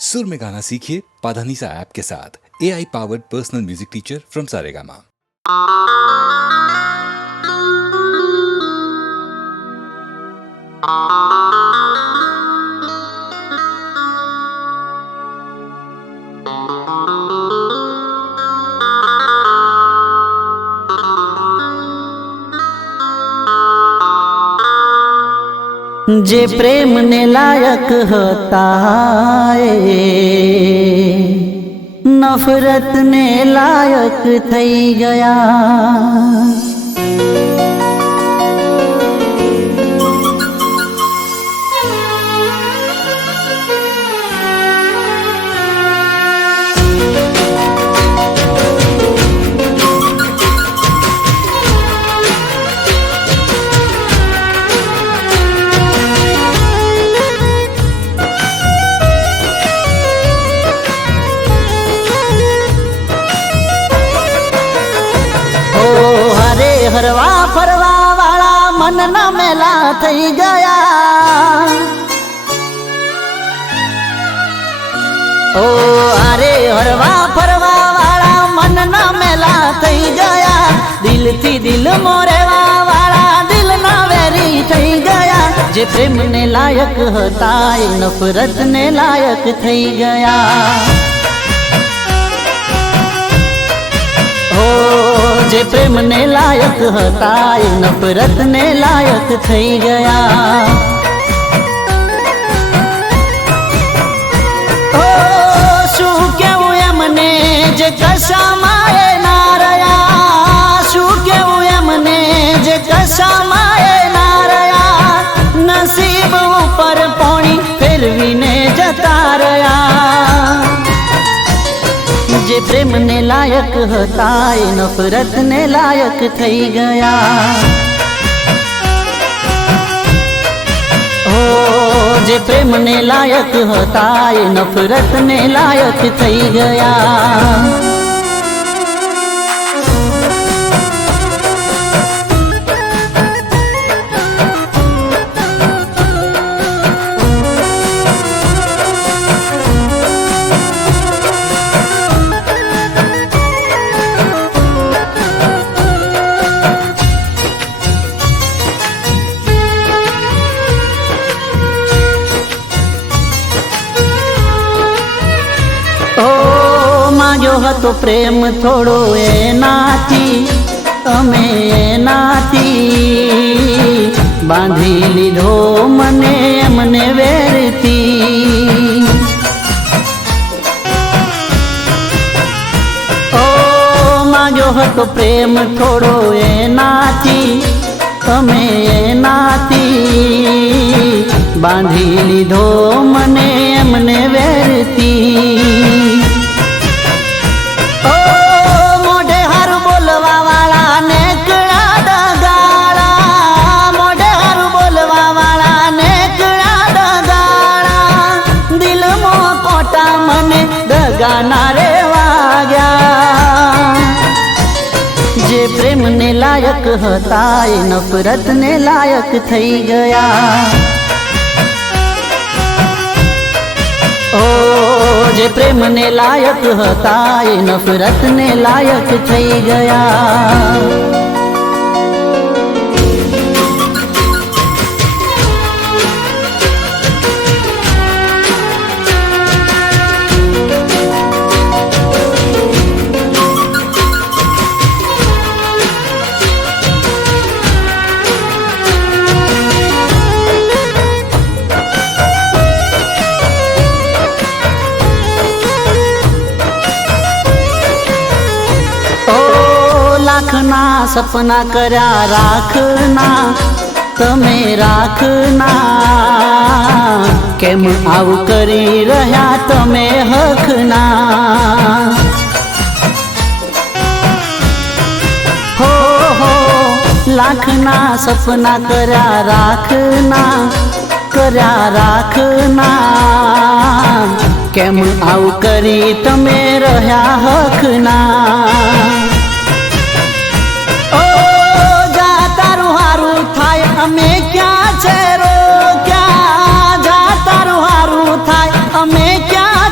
सुर में गाना सीखिए पाधानीसा ऐप के साथ। AI powered personal music teacher from Saregama. जे प्रेम ने लायक होता है नफरत ने लायक थई गया। हरवा फरवा वाला मन न मेला थई गया। ओ अरे हरवा फरवा वाला मन न मेला थई गया। दिल थी दिल मोरेवा वाला दिल ना वेरी थई गया। जे प्रेम ने लायक होता है नफरत ने लायक थई गया। जे प्रेम ने लायक होता है नफरत ने लायक थई गया। ओ शू केवुं एमने जे कशामाए ना रया। शू केवुं एमने जे कशामाए ना रया। नसीब ऊपर पोणी फेरवीने जता रया। जे प्रेम ने लायक होता है नफरत ने लायक थई गया। ओ जे प्रेम ने लायक होता है नफरत ने लायक थई गया। जो હતો પ્રેમ થોડો એનાથી અમે એનાથી બાંધી લીધો મને એમને વેરથી। ઓ માજો હતો પ્રેમ થોડો એનાથી અમે એનાથી બાંધી લીધો મને એમને વેરથી। गाना रे वाग्या। जे प्रेम ने लायक होता है नफरत ने लायक थई गया। ओ जे प्रेम ने लायक होता है नफरत ने लायक थई गया। लाखना सपना कर्या राखना तमे राखना। केम आव करी रह्या तमे हखना। हो लाखना सपना कर्या राखना केम आव करी तमे रह्या हखना। અમે ક્યાં છે રો ક્યાં જા તારું હારું થાય અમે ક્યાં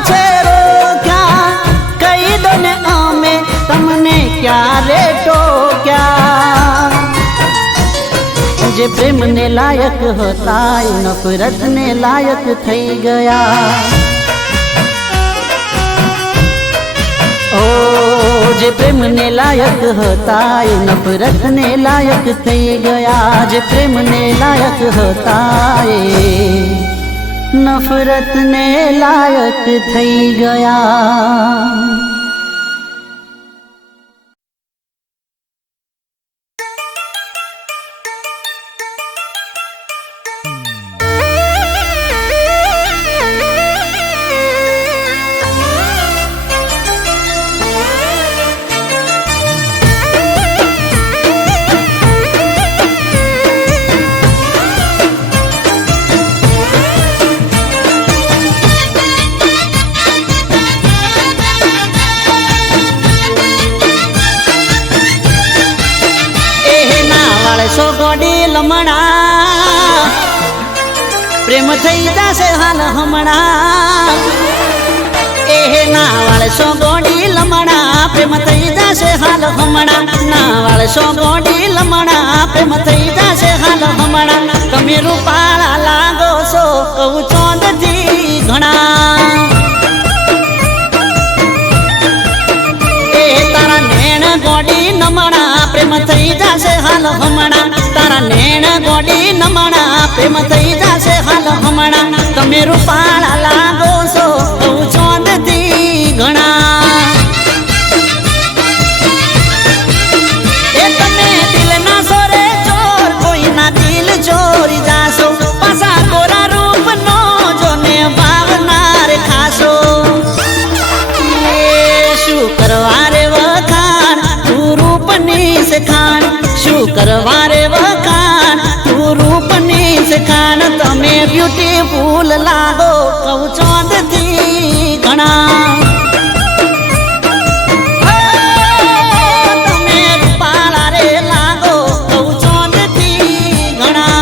પ્રેમને લાયક હતા એ નફરતને લાયક થઈ ગયા. ઓ જે પ્રેમને લાયક હતા એ નફરતને લાયક થઈ ગયા. જે પ્રેમને લાયક હતા એ નફરતને લાયક થઈ ગયા. ગોડી લમણા પ્રેમ થઈ જશે હાલ હમણાં. એ ના વાળશો ગોડી લમણા પ્રેમ થઈ જશે હાલ હમણાં. ના વાળશો ગોડી લમણા પ્રેમ થઈ જશે હાલ હમણાં. તમે રૂપાળા લાગો છો કહું ચોંદથી ઘણા. એ તારા નેણ ગોડી નમણા પ્રેમ થઈ જશે હાલ હમણાં. તારા નેણ ગોડી નમણા પ્રેમ થઈ જશે હાલ હમણાં. તમે રૂપાળા લાગો છો કહું ચોંદથી ઘણા. એ તમે દિલના સોરે ચોર કોઈના દિલ ચોરી જાશો. પાછા ગોરા રૂપનો જોને ભાવનાર ખાશો. શું કરવા રે વખાણ તું રૂપની સખાણ. શું કરવા રે વખાણ તું રૂપની સખાણ. તમે બ્યુટીફુલ લાગો કહું ચોંદથી ઘણા. તમે રૂપાળા રે લાગો કહું ચોંદથી ઘણા.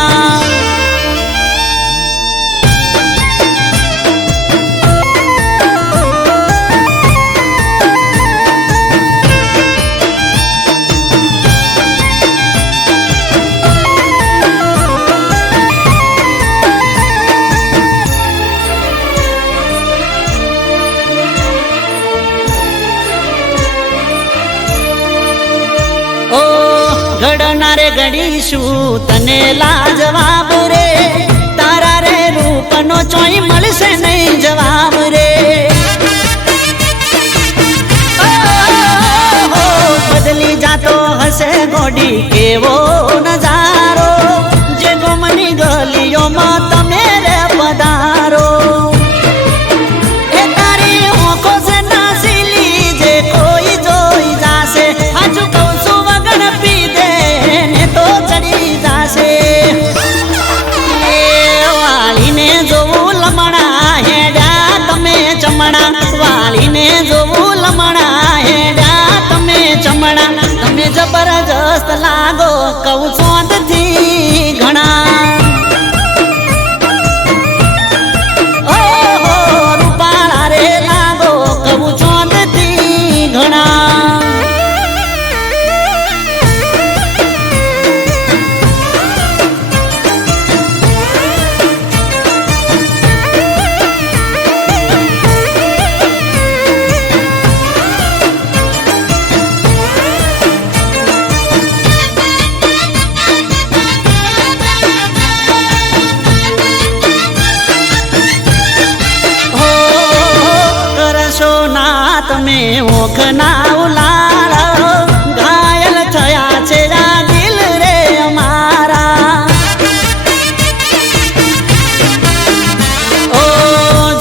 ઘડનારે ઘડીશું તને લાજવાબ રે. તારા રે રૂપનો ચોઈ મળશે નહીં જવાબ રે. બદલી જાતો હશે ગોડી કેવો નજારો. જે ગમની ગલીઓમાં તમે રે પધારો. એ તારી ઓંખો છે નાસીલી જે કોઈ જોઈ જાશે. હાજુ કહું છું વગર પીધે ને તો ચડી જાશે. એ વાળીને જોવું લમણા હેડ્યા તમે ચમણા. વાળીને જોવું લમણા હેડ્યા તમે ચમણા. તમે જબરજસ્ત લાગો કહું ચોંદથી ઘણા. ઓહો રૂપાળા રે લાગો કહું ચોંદથી ઘણા. તમે ઓખના ઉલાળ ઘાયલ થયા છે આ દિલ રે અમારા. ઓ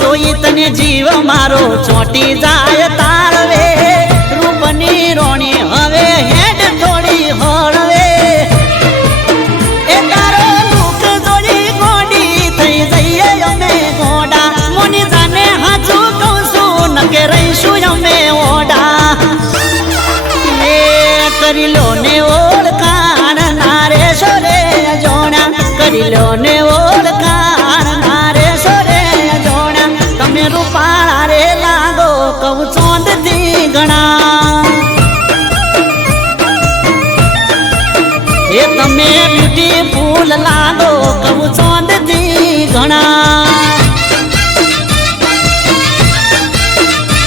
જોઈ તને જીવ મારો ચોટી જાય તાળવે. રૂપની રોણી હવે હેડ થોડી હળવે. એ તારો દુઃખ જોડી ગોડી થઈ જઈએ અમે ગોડા. મોની જાને હાજુ કહું છું નકે રહીશું અમે ઓડા. એ કરી લો ને ઓળખાણ નારે સોરે જોણા. કરી લો ને ઓળખાણ નારે સોરે જોણા. તમે રૂપાળા રે લાગો કહું ચોંદથી ઘણા. એ તમે તમે બ્યુટીફુલ લાગો કહું ચોંદથી ઘણા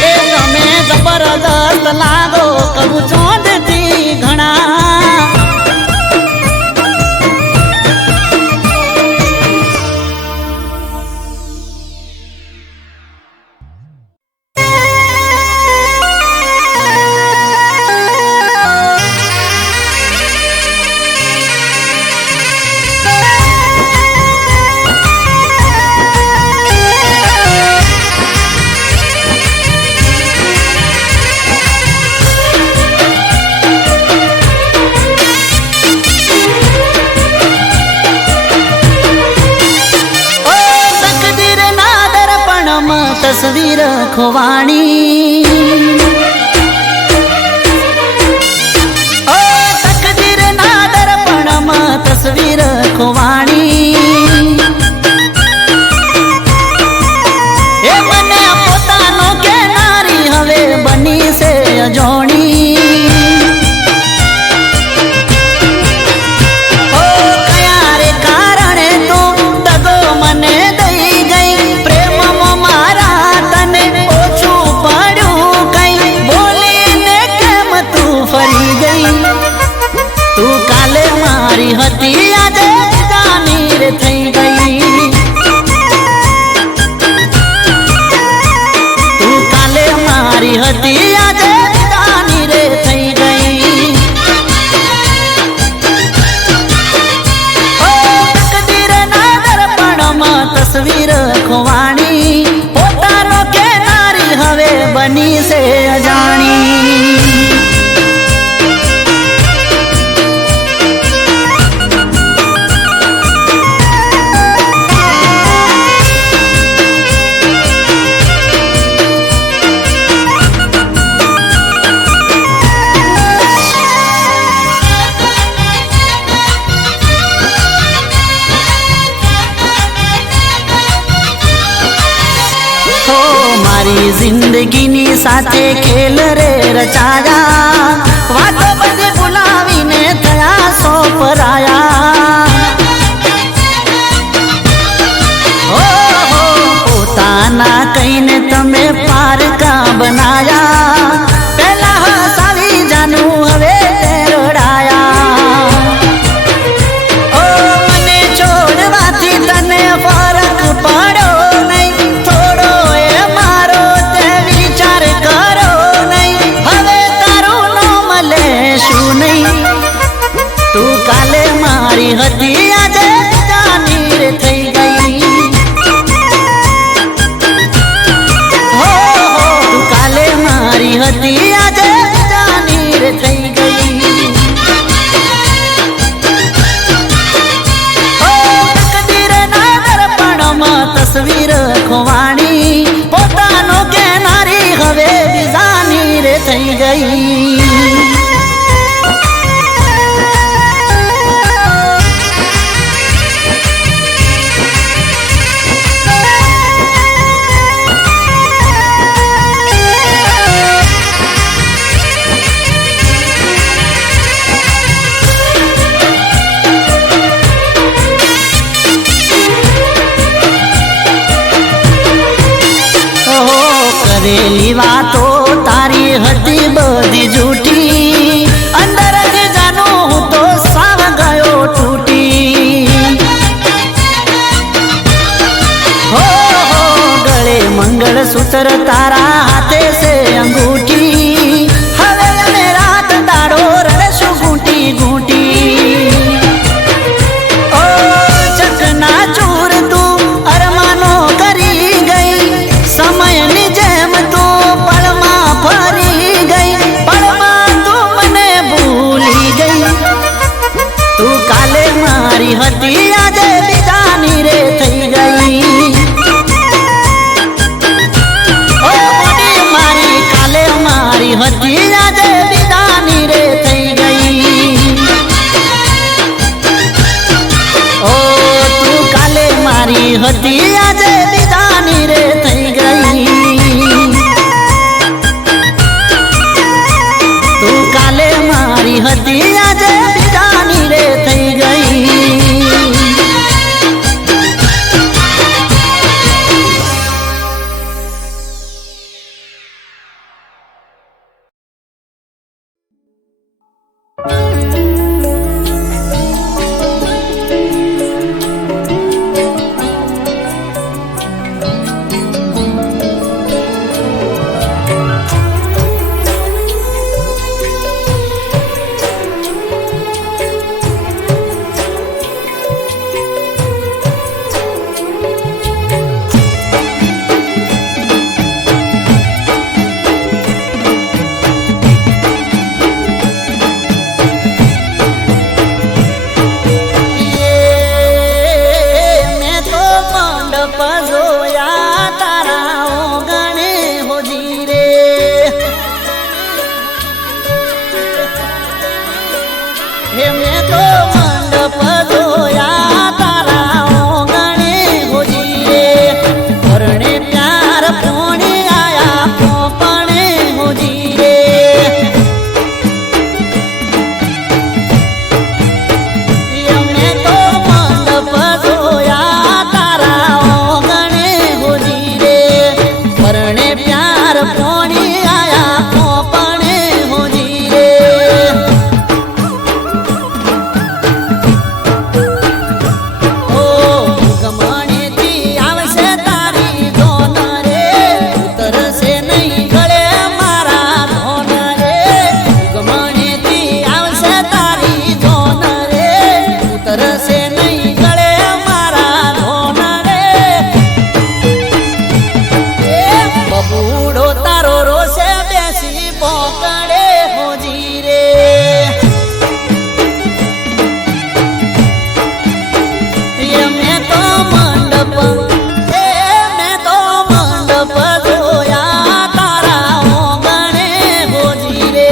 એ તમે જબરદસ્ત લાગો કહું ચોંદથી ઘણા તસવીર ખોવાણી ઓ તકદીર ના દર્પણમાં તસવીર ખોવાણી એ મને પોતાનો કે નારી હવે બની છે અજોણી ઓ કયા રે કારણે તું દગો મને દઈ ગઈ પ્રેમમાં મારા તું કાલે મારી હતી આજે જાની રે થઈ ગઈ તું કાલે મારી હતી આજે જાની રે થઈ ગઈ ઓ તકદીર ના દર્પણમાં તસવીર ખોવાણી પોતાનો કે નારી હવે બની છે અજાણી મારી જિંદગીની સાથે ખેલ રે રચાયા વાતો બધી ભૂલાવીને થયા સો પરાયા પોતાના કહીને તમે પારકા બનાયા પેલા હસાવી જાનું હવે રડાયા ઓ મને છોડવાથી તને ફરક પડ્યો તું કાલે મારી હતી આજે જાની રે થઈ ગઈ હો તું કાલે મારી હતી આજે જાની રે થઈ ગઈ હો તકદીર ના દર્પણમાં તસવીર ખોવાણી પોતાનો કે નારી હવે બીજાની રે થઈ ગઈ કરેલી વાતો તારી હતી બધી જૂઠી અંદર જ જાનું હું તો સાવ ગયો તૂટી હો ગળે મંગળસૂત્ર તારા હાથે છે અંગૂઠી હવે અમે રાત દાડો રડશું ઘૂંટી ઘૂંટી ઓ ચકના ચૂર તું અરમાનો કરી ગઈ સમયની જેમ તું પળમાં ફરી ગઈ પળમાં તું મને ભૂલી ગઈ તું કાલે મારી હતી આજે બીજાની રે થઈ ગઈ ઓ મોટી બુડો તારો રોશે બેસી પોકડે હોજી રે મેં તો મંડપ જોયા તારા ઓગણે હોજી રે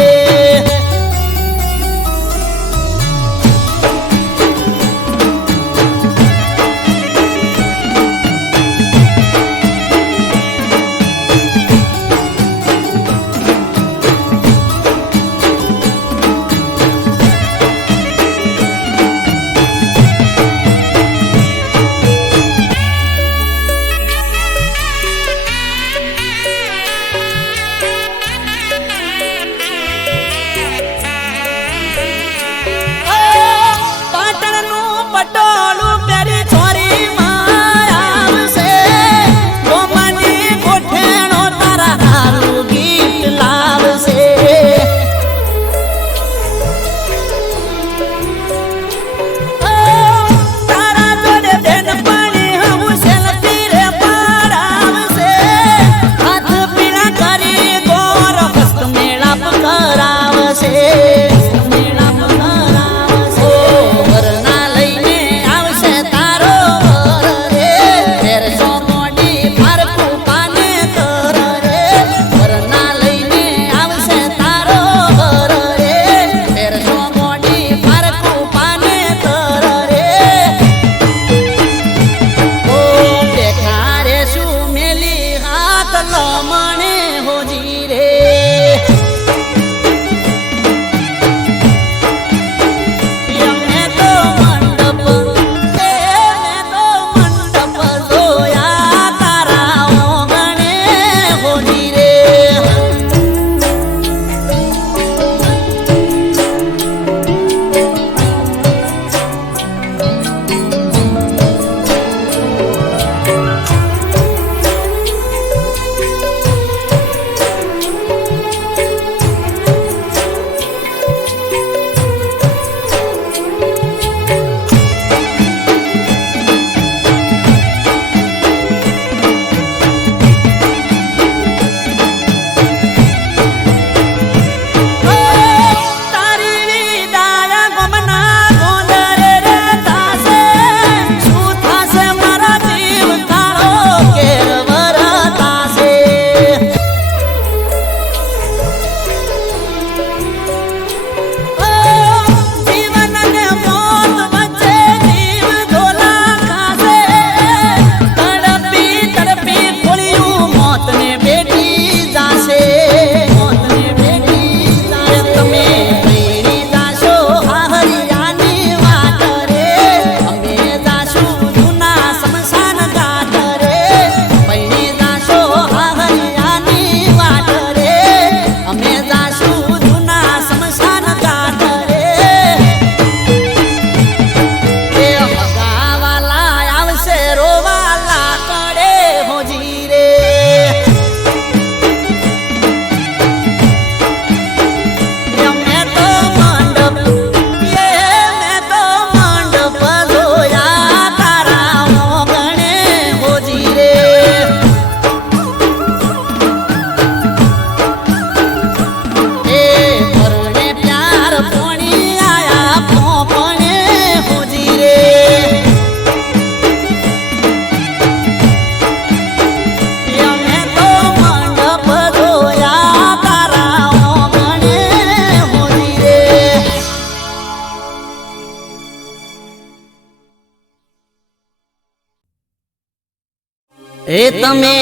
એ તમે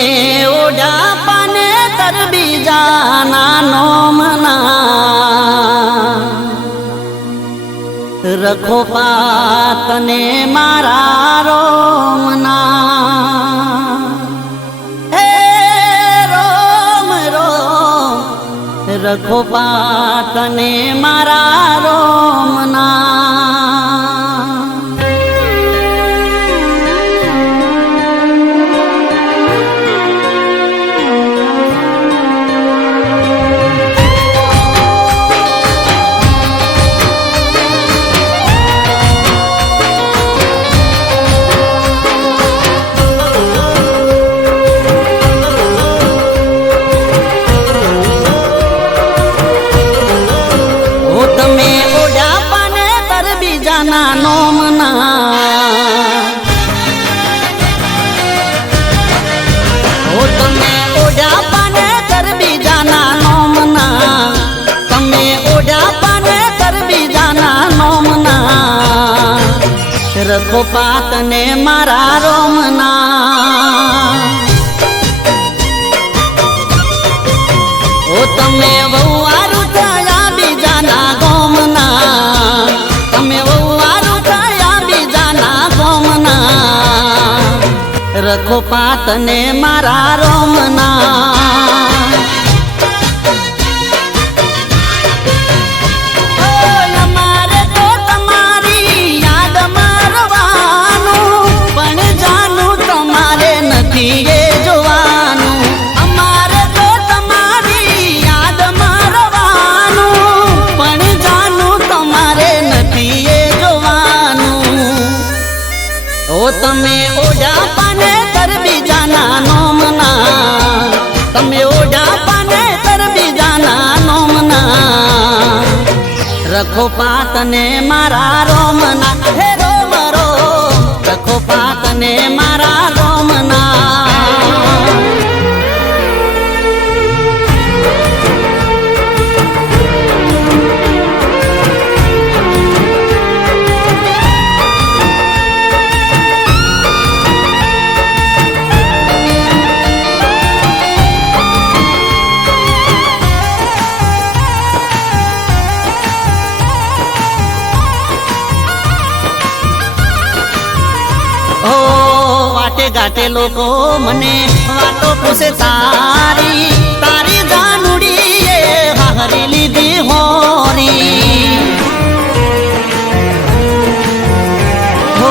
ઓઢા પાને તર બીજાના નોમના રખો પાતને મારા રોમના હે રોમ રોમ રખો પાતને મારા રોમના રખો પાતને મારા રોમના ઓ તમે વહુવારું થયા બીજાના ગોમના તમે વહુવારું થયા બીજાના ગોમના રખો પાતને મારા રોમના તમે ઓઢા પાને તર બીજાના નોમના તમે ઓઢા પાને તર બીજાના નોમના રખો પાતને મારા રોમના હે રોમ રોમ રખો પાતને મારા રોમના ગાટે લોકો મને વાતો પૂછે તારી તારી જાનુડી એ હારી લીધી હોરી હો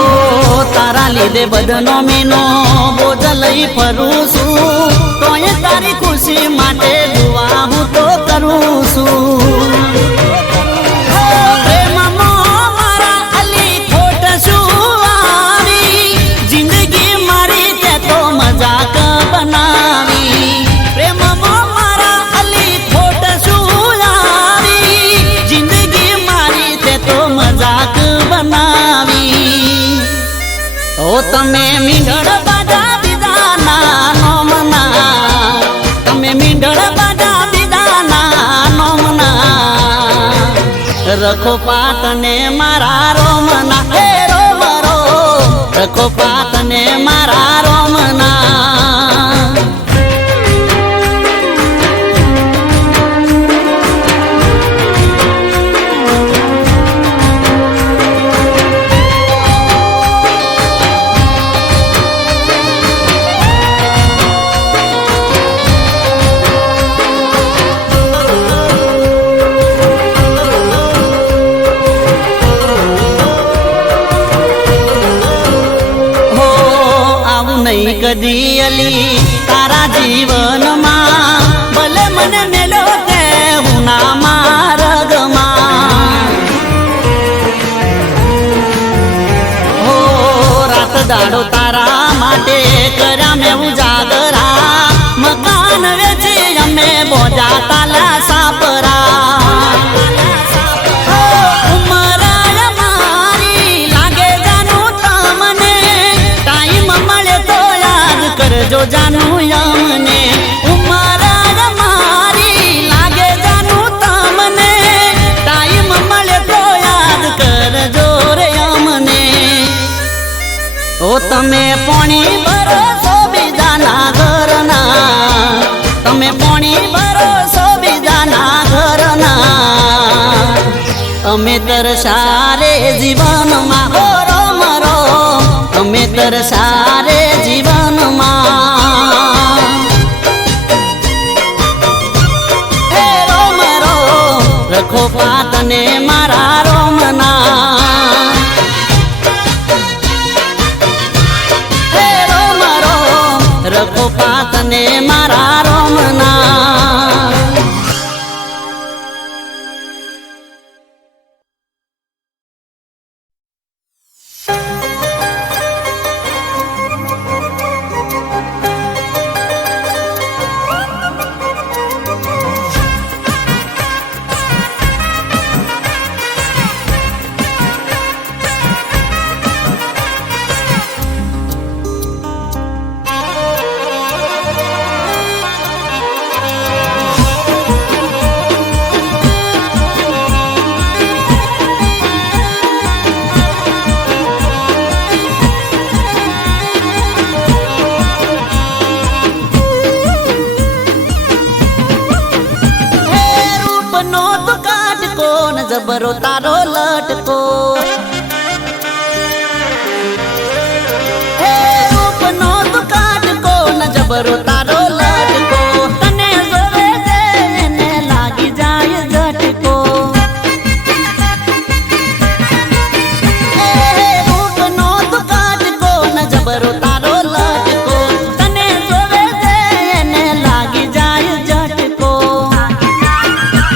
તારા લીધે બદનો મીનો બોજ લઈ ફરું છું તોય તારી ખુશી માટે દુઆ હું તો કરું છું તમે મીંઢળ બાજા બીજાના નોમના તમે મીંઢળ બાજા બીજાના નોમના રખો પાતને મારા રોમના હે રોમ રોમ રખો પાતને મારા રોમના કદી અલી તારા જીવનમાં ભલે મને મેલો તે હુના માર્ગમાં હો રાત દાડો તારા માટે કર્યા મેં ઉજાગરા મકાન વેચી અમે બોજા તાલા સાપરા જો જાનું યમને ઉમરા મારી લાગે જાનું તમને ટાઈમ મળે તો યાદ કરજો રે અમને ઓ તમે પોણી ભરોસો બીજાના ઘરના તમે પોણી ભરોસો બીજાના ઘરના અમે તરસારે જીવનમાં હો રોમ રોમ અમે તરસારે જીવનમાં રખો પાતને મારા રોમના હે રોમ રોમ રખો પાતને મારા રોમના જબરો તારો લટકો હે રૂપનો તું કાટકો ન જબરો તારો લટકો તને જોવે છે એને લાગી જાય ઝટકો હે રૂપનો તું કાટકો ન જબરો તારો લટકો તને જોવે છે એને લાગી જાય ઝટકો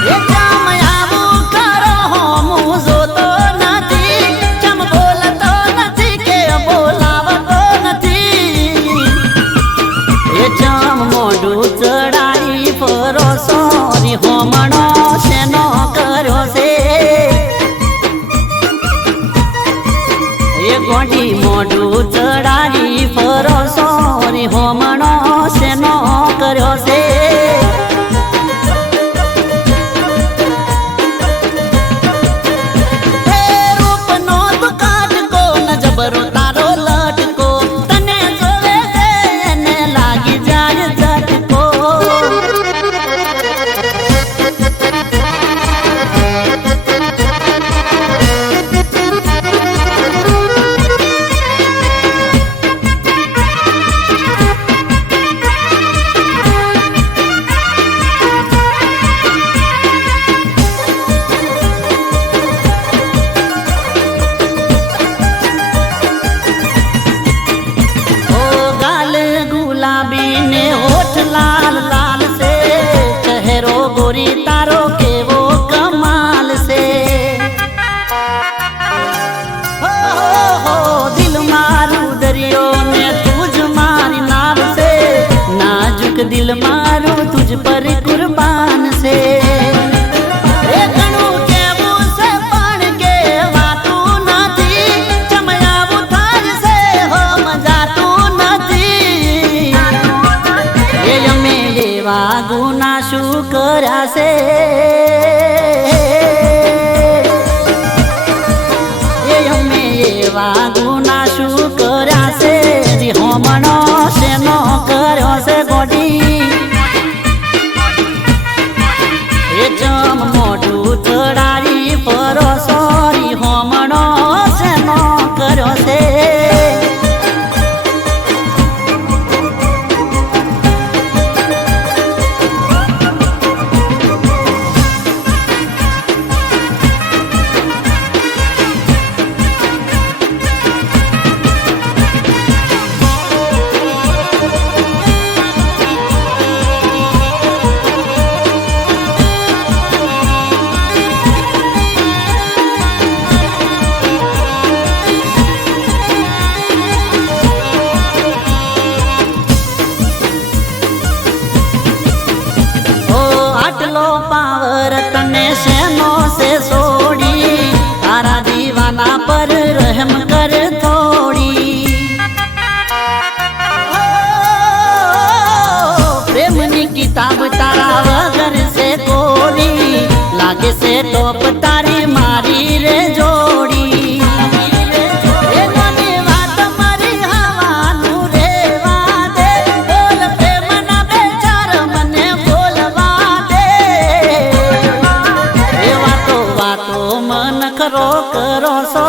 એ જામ આવું કરો હું જોતો નથી ચમ બોલતો નથી કે બોલાવતો નથી એ જામ મોઢું ચડાઈ ફરો સોરી હોમણો શેનો કર્યો છે એ ગોડી મોઢું ચડાઈ ફરો સોરી હોમણો શેનો કર્યો છે હે રૂપનો તું કાટકો ન જબરો તારો લટકો તને જોવે છે એને લાગી જાય ઝટકો ओ गाल गुलाबी ने होठ लाल लाल से चेहरो गोरी तारो के वो कमाल से हो दिल मारू दरियो में तुझ मारी नाव से नाजुक दिल मारू तुझ पर कुर्बान से ए घणું કેવું છે પણ કહેવાતું નથી ચમયાવું થાય છે હો મજાતું નથી એ અમે એવા ગુના શું કર્યા છે એ અમે એવા ગુના શું કર્યા છે જી હોમણો શેનો કર્યો છે ગોડી એ જમ મોઢું ચડાવી ફરો સોરી હોમણો શેનો કર્યો છે ઓ આટલો પાવર તને શેનો છે સોડી તારા દીવાના પર રહેમ કર થોડી પ્રેમની કિતાબ તારા વગર છે કોરી લાગે છે ટોપ તારી મારી રે જોડી એ નાની વાત મારી હવાનું રેવા દે બોલ પ્રેમના બેચાર મને બોલવા દે એ વાતો વાતો મન ખરો કરો સો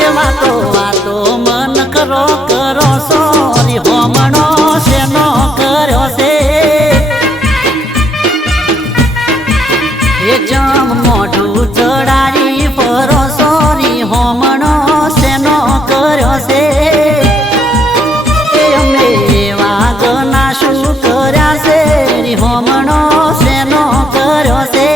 એ વાતો વાતો મન ખરો કરો સોરી હોમણો શેનો કર્યો છે એ જમ મોઢું ચડાવી ફરો સોરી હોમણો શેનો કર્યો છે એ અમે એવા ગના શું કર્યા છે રી હોમણો શેનો કર્યો છે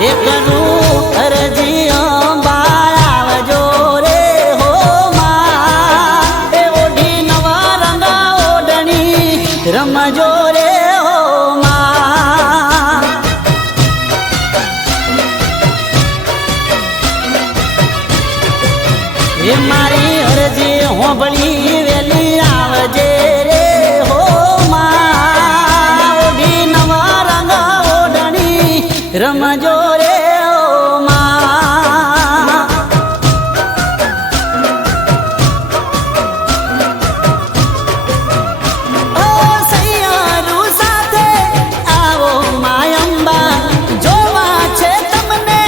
એ કરું અરજી અંબા આવજો રે હો માં એ ઓઢી નવા રંગા ઓઢણી રમજો રે હો માં એ મારી અરજી હોંભળી વેલી આવજે રે હો માં ઓઢી નવા રંગા ઓઢણી રમજો રે હો માં ઓ સૈયારું સાથે આવો માં અંબા જોવા છે તમને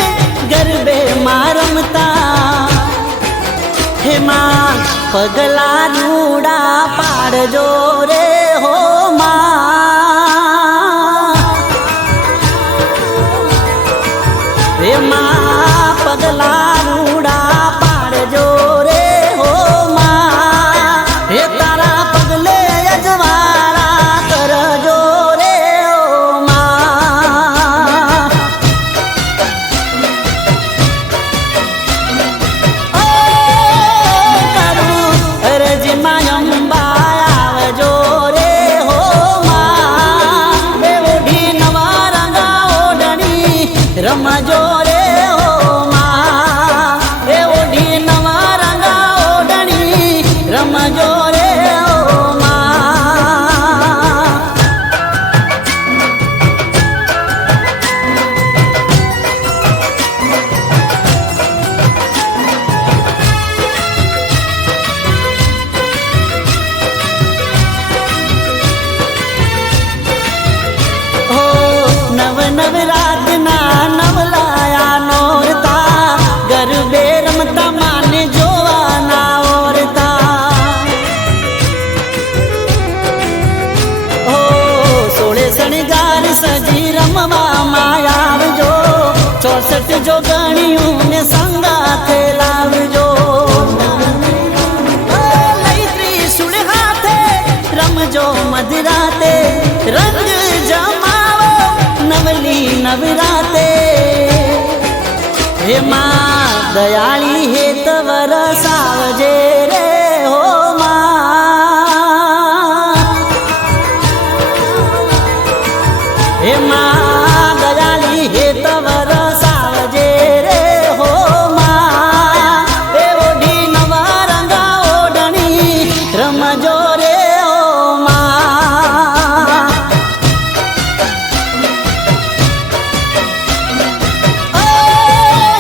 ગરબે માં રમતા હે માં પગલા રૂડા પાડજો રે હો માં હે માં પગલા રૂડા પાડજો રે હો માં હે તારા પગલે અજવાળા કરજો રે હો માં અરજી માં અંબા આવજો રે હો માં એ ઓઢી નવા રંગા ઓઢણી રમજો રે હો માં એ ઓઢી નવા રંગા ઓઢણી રમજો રે હો માં હો નવ નવરાતના નવલાયા નોરતા ગરબે રમતા માને જોવાના ઓરતા હો સોળે શણગાર સજી રમવા માં આવજો 64 જોગણીયું ને સંગાથે લાવજો લઈ ત્રિશુળ હાથે રમજો મધરાતે રંગ જમાવો નવલી નવરાતે હે માં દયાળી હે તવર સાવજે રે હો માં હે માં દયાળી હે તવર સાવજે રે હો માં એ ઓઢી નવા રંગા ઓઢણી રમજો રે હો માં ઓ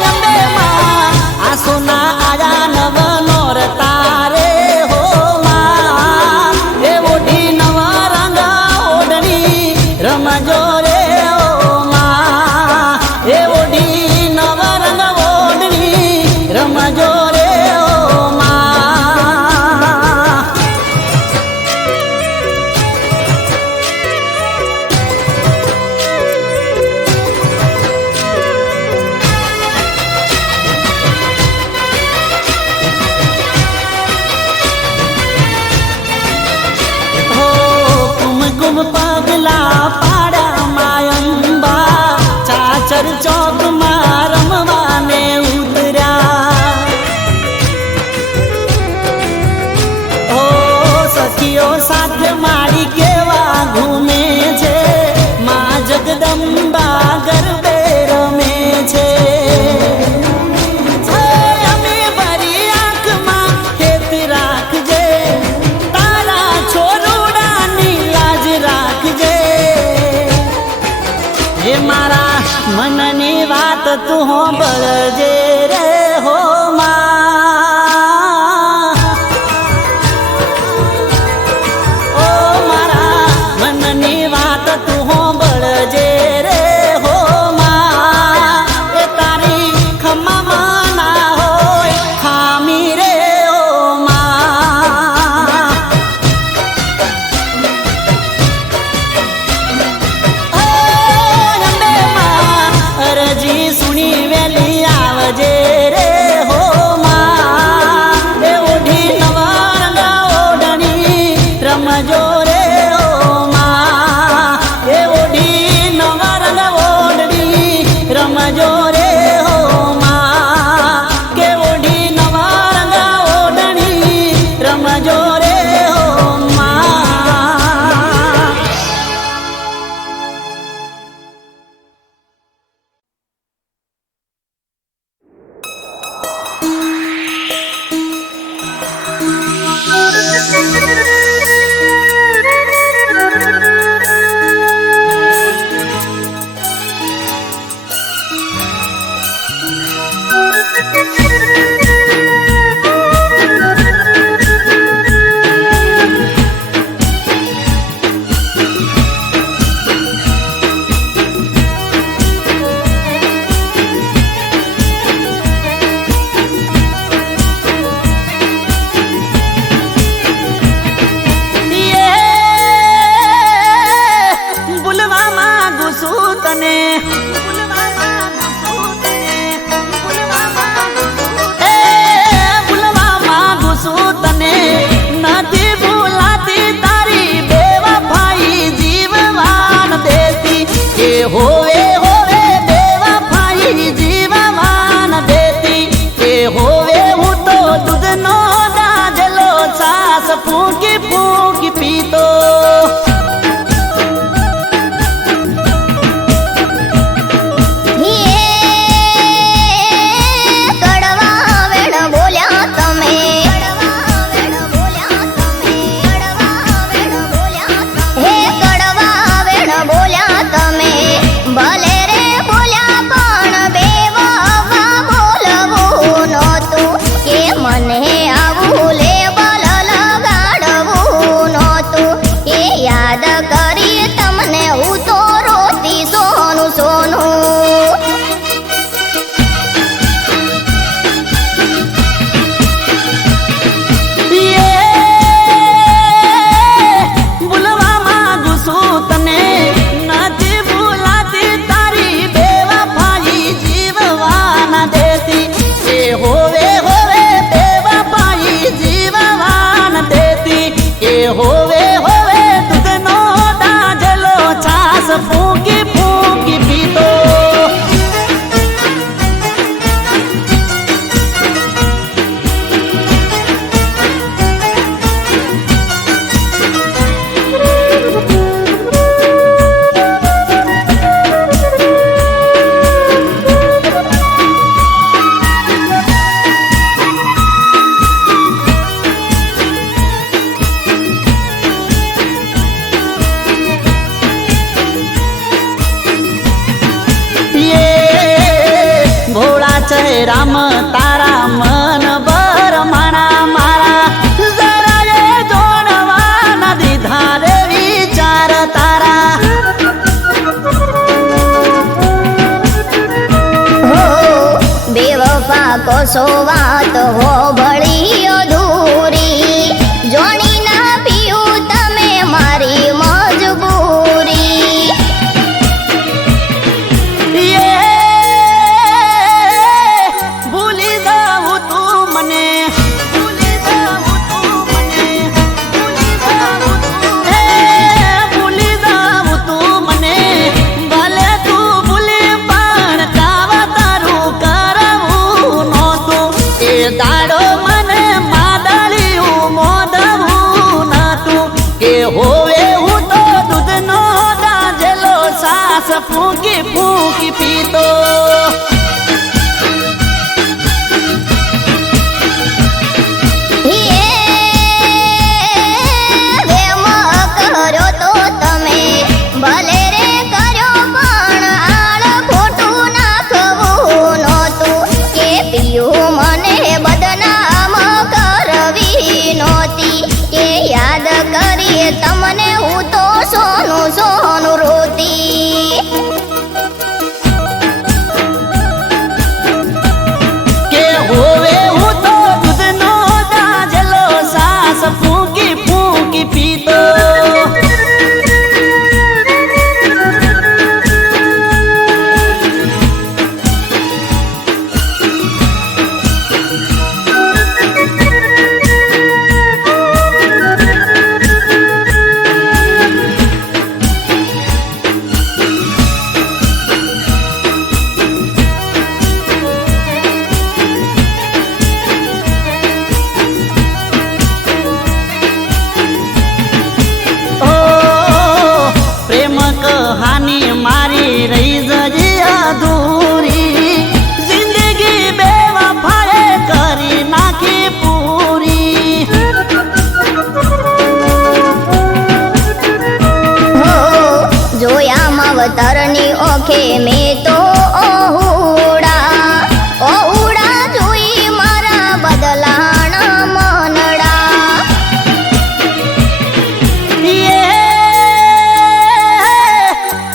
અંબે માં આ સોના આયા નવ નોરતા રે હો માં એ ઓઢી નવા રંગા ઓઢણી રમજો રે હો માં એ ઓઢી નવા રંગા ઓઢણી રમજો રે હો માં હો કુમકુમ પગલા પાડા માયંબા ચાચર ચોક માં રમવાને ઉતર્યા હો સખીઓ સાથે મારી કેવા ઘૂમે છે માં જગદંબા ગરબે રમે છે અમે ભરી આંખમાં હેત રાખજે તારા છોરુડાની લાજ રાખજે હે મારા મનની વાત તું હોંભળજે રે હો માં ઓ મારા મનની વાત તું હોંભળજે રે હો માં એ તારી ખમામાં ના હોય ખામી રે હો માં ઓ અંબે માં અરજી સુણી વેલી આવજે રે હો છે રામ તારા મન ભર માણા મારા જરાએ જોડવા ન દીધા રે વિચાર તારા બેવફા કોસો વાત હો ભળી અધૂરી જોણી ના પીયું તમે મારી મજબૂરી ભૂલી જાઉં તું મને ભૂલી જાઉં તું મને ભૂલી જાઉં તું મને ભલે તું ભૂલી પણ કાવ તારું કરવું નહોતું એ દાડો મને માદળિયું મોઢવું નહોતું કે હોવે હું તો દૂધનો દાજેલો સાસ ફૂંકી ફૂંકી પીતો કર્યો તો તમે ભલે રે કર્યો પણ આળ ખોટું નાખવું નહોતું કે પિયું મને બદનામ કરવી નહોતી કે યાદ કરીએ તમને હું તો સોનું સોનું રોતી કે હોવે હું તો દૂધનો દાજેલો સાસ ફૂંકી ફૂંકી પીતો પ્રેમ કહાની મારી રહી જજી અધૂરી જિંદગી બેવફાએ કરી નાખી પૂરી જોયા માવતરની ઓખે મેં તો ઓહુડા જોઈ મારા બદલાણા મનડા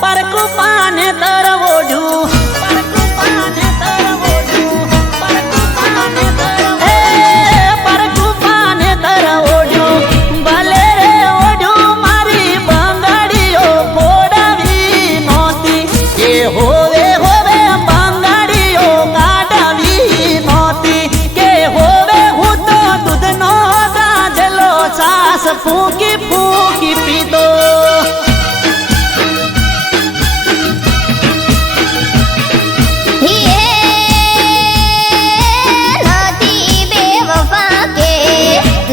પરકુ પાને તરવોઢું પરકુ પાને તરવોઢું પરકુ પાને તરવોઢું ભલે રે ઓઢું મારી બંગડીઓ ફોડાવી નહોતી એ હોવે હોવે બંગડીઓ કાઢવી નહોતી કે હોવે હું તો દૂધનો દાજેલો સાસ ફૂંકી ફૂંકી પીતો નથી બેવફા કે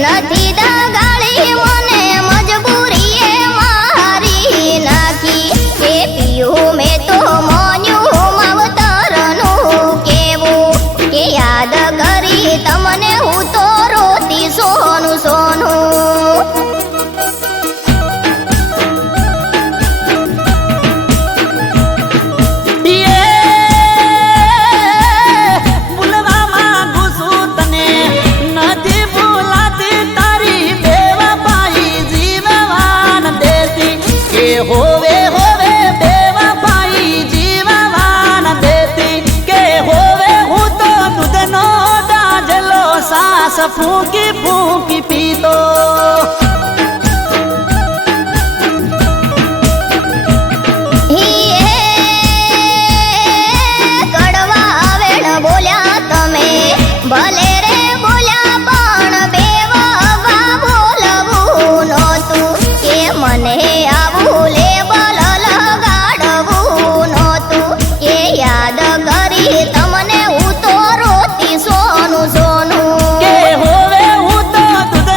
નથી દગાડી મને મજબૂરીએ મારી નાખી કે પિયું મેં તો મોન્યું માવતરનું કેવું કે યાદ કરી તમને હું તો રોતી સોનું સોનું ભૂલવા માંગુ છું તને નથી ભૂલાતી તારી બેવફાઈ જીવવાન દેતી કે હોવે હોવે બેવફાઈ જીવવાન દેતી કે હોવે હું તો દૂધનો દાજેલો સાસ ફૂંકી ફૂંકી પીતો કડવા વેણ બોલ્યા તમે ભલે રે બોલ્યા પણ બેવફા બોલવું નહોતું કે મને આવું લેબલ લગાડવું નહોતું કે યાદ કરી તમને હું તો રોતી સોનું સોનું કે હોવે હું તો દૂધ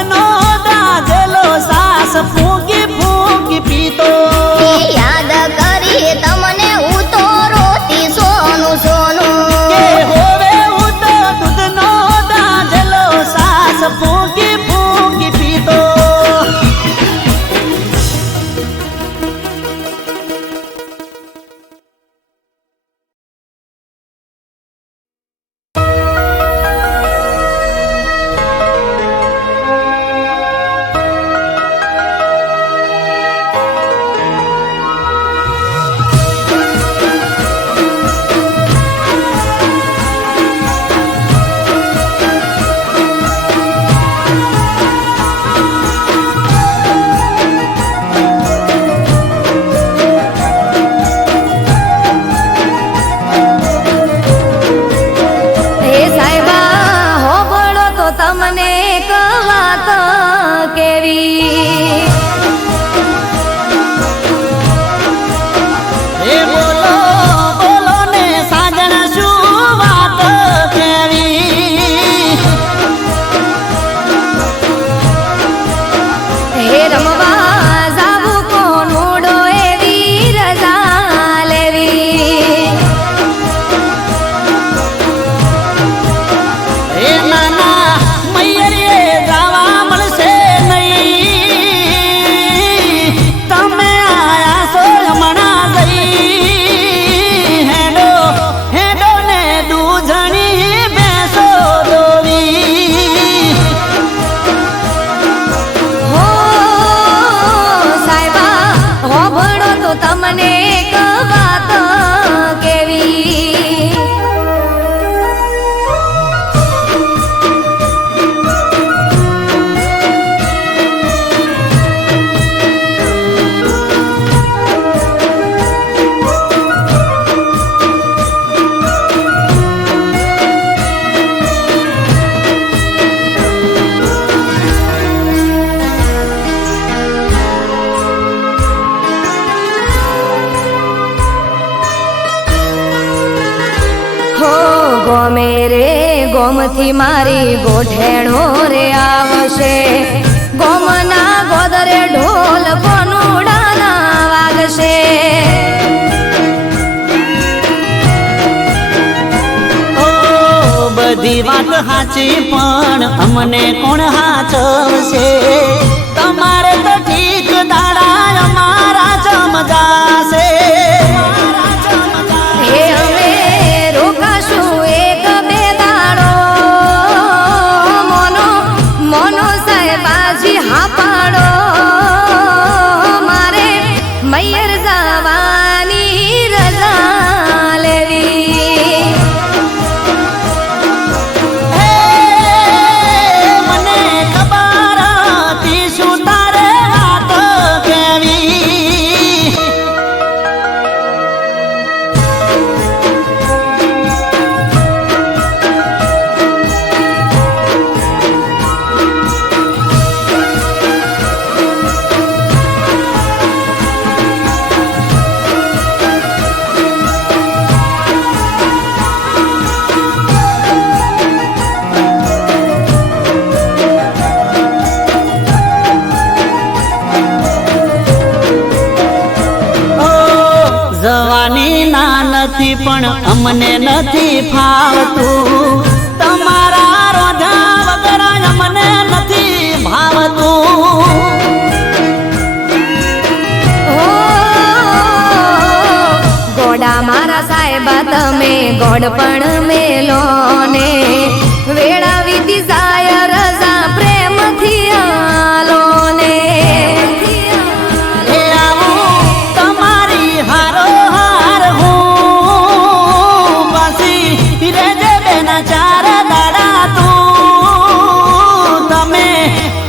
ગોમે રે ગોમથી મારી ગોઠેણો રે આવશે ગોમના ગોદરે ઢોલ કોનુડાના વાગશે બધી વાત સાચી પણ અમને કોણ હાચવશે તમારે તો ઠીક દાડા અમારા જમજાશે હે અમે રોકાશું એક બે દાડો મોનો મોનો સાહેબાજી હા પાડો મારે મૈયર જવાની રજા લેવી મને ખબર હતી શું તારે વાત કેવી જવાની ના નથી પણ અમને નથી ફાવતું તમારા રોજા વગર અમને નથી ભાવતું ઓ ગોડા મારા સાહેબા તમે ગોડ પણ મેલો ને વેળા વીતી જાય રજા પ્રેમથી આલો ને હે આવું તમારી હારો હાર હું પાછી રેજે બેના ચાર દાડા તું તમે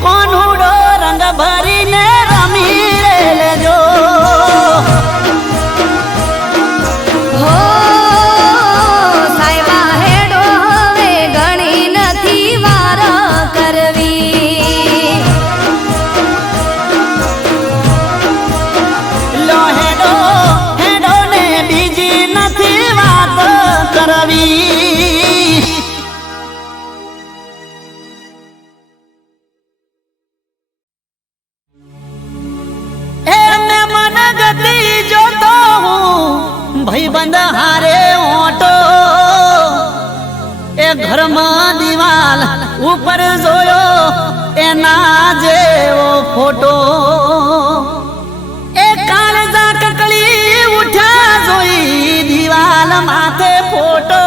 કોનુડો રંગ ભરીને રમી લેજો હો સાહેબા હેડો હવે ગણી નથી વાર કરવી લો હેડો હેડો ને બીજી નથી વાત કરવી એમને મન ગતિ જોતો હું ભાઈબંધ હારે ઓટો એ ઘરમાં દિવાલ ઉપર જોયો એના જેવો ફોટો એ કાળજા કકળી ઉઠ્યા જોઈ દિવાલ માથે ફોટો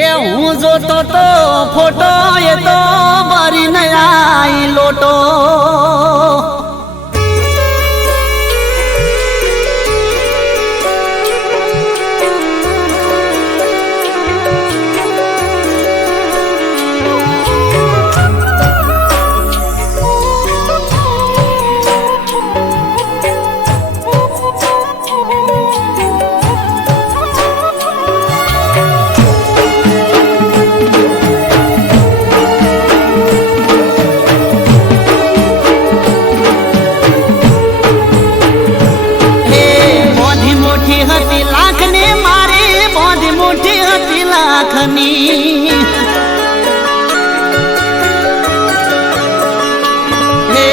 એ હું જોતો તો ફોટો એ તો ભરી નઈ લોટો લાખની હે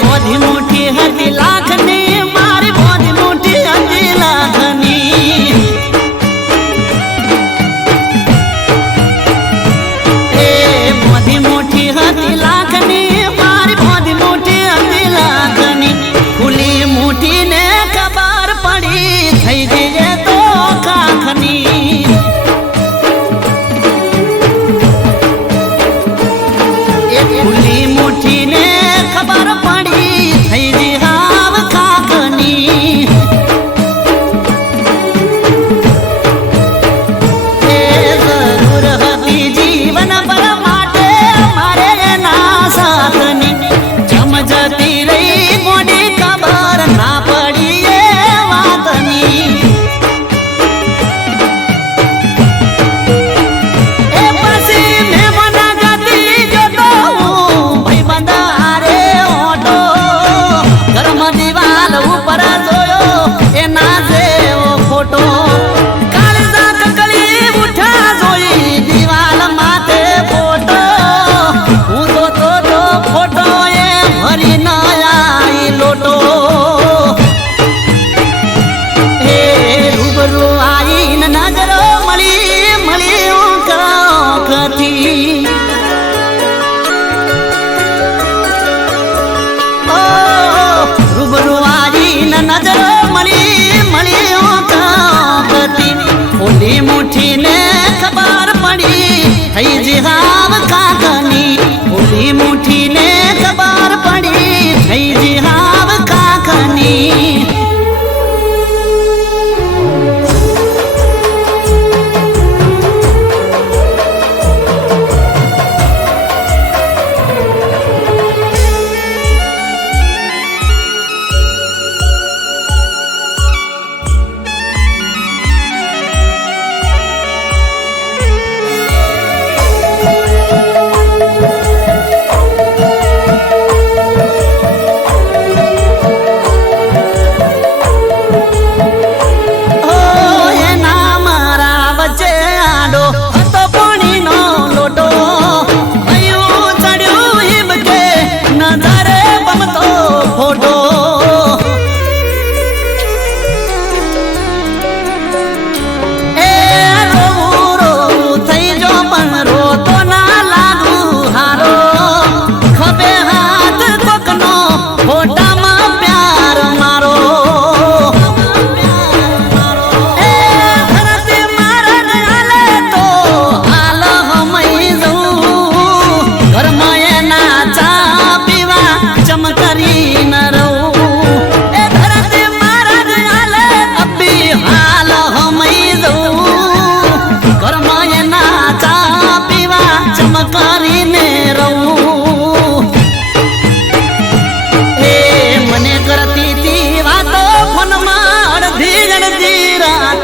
મોધી મોટી હતી લાખની મારી મોધી મોટી હતી લાખની હે મોધી મોટી હતી લાખની મારી મોધી મોટી હતી લાખની ખુલી મોટી ને ખબર પડી થઈ જઈએ તો કાખની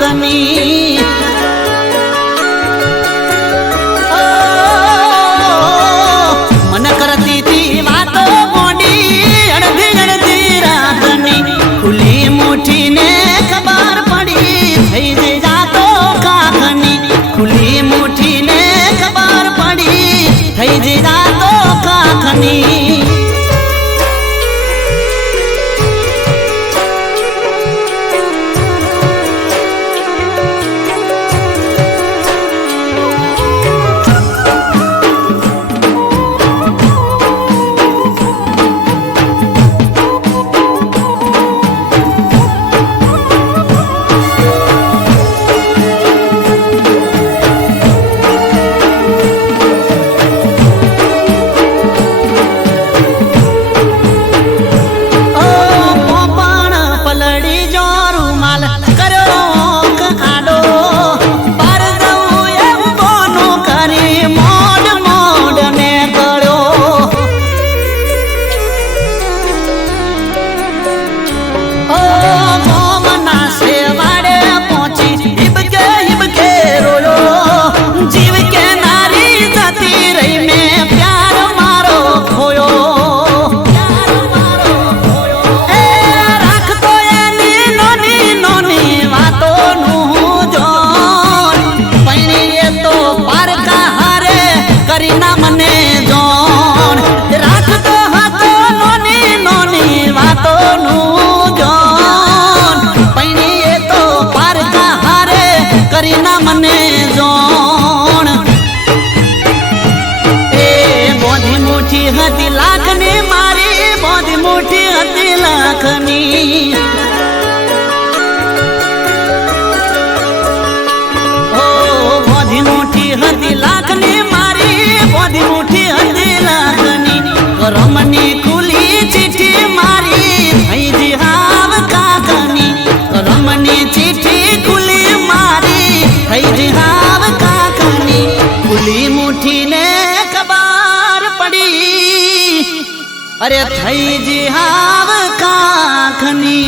રાતની મન કરતી તી વાતો મોડી અડધી અડધી રાતની ખુલ્લી મુઠ્ઠીને ખબર પડી થઈ જ જાતો કાખની ખુલ્લી મુઠ્ઠીને ખબર પડી થઈ જ જાતો કાખની મને જોણ એ બોધી મુઠ્ઠી હતી લાખની મારી બોધી મુઠ્ઠી હતી લાખની ઓ બોધી મુઠ્ઠી હતી લાખની મારી બોધી મુઠ્ઠી હતી લાખની કરમની ખુલી ચીઠી મારી થઈ જી હાવ કાકની કરમની ચીઠી ખુલી મારી થઈ જી હાવ કાકની ખુલી મુઠ્ઠીને ખબર પડી અરે થઈ જી હાવ કાકની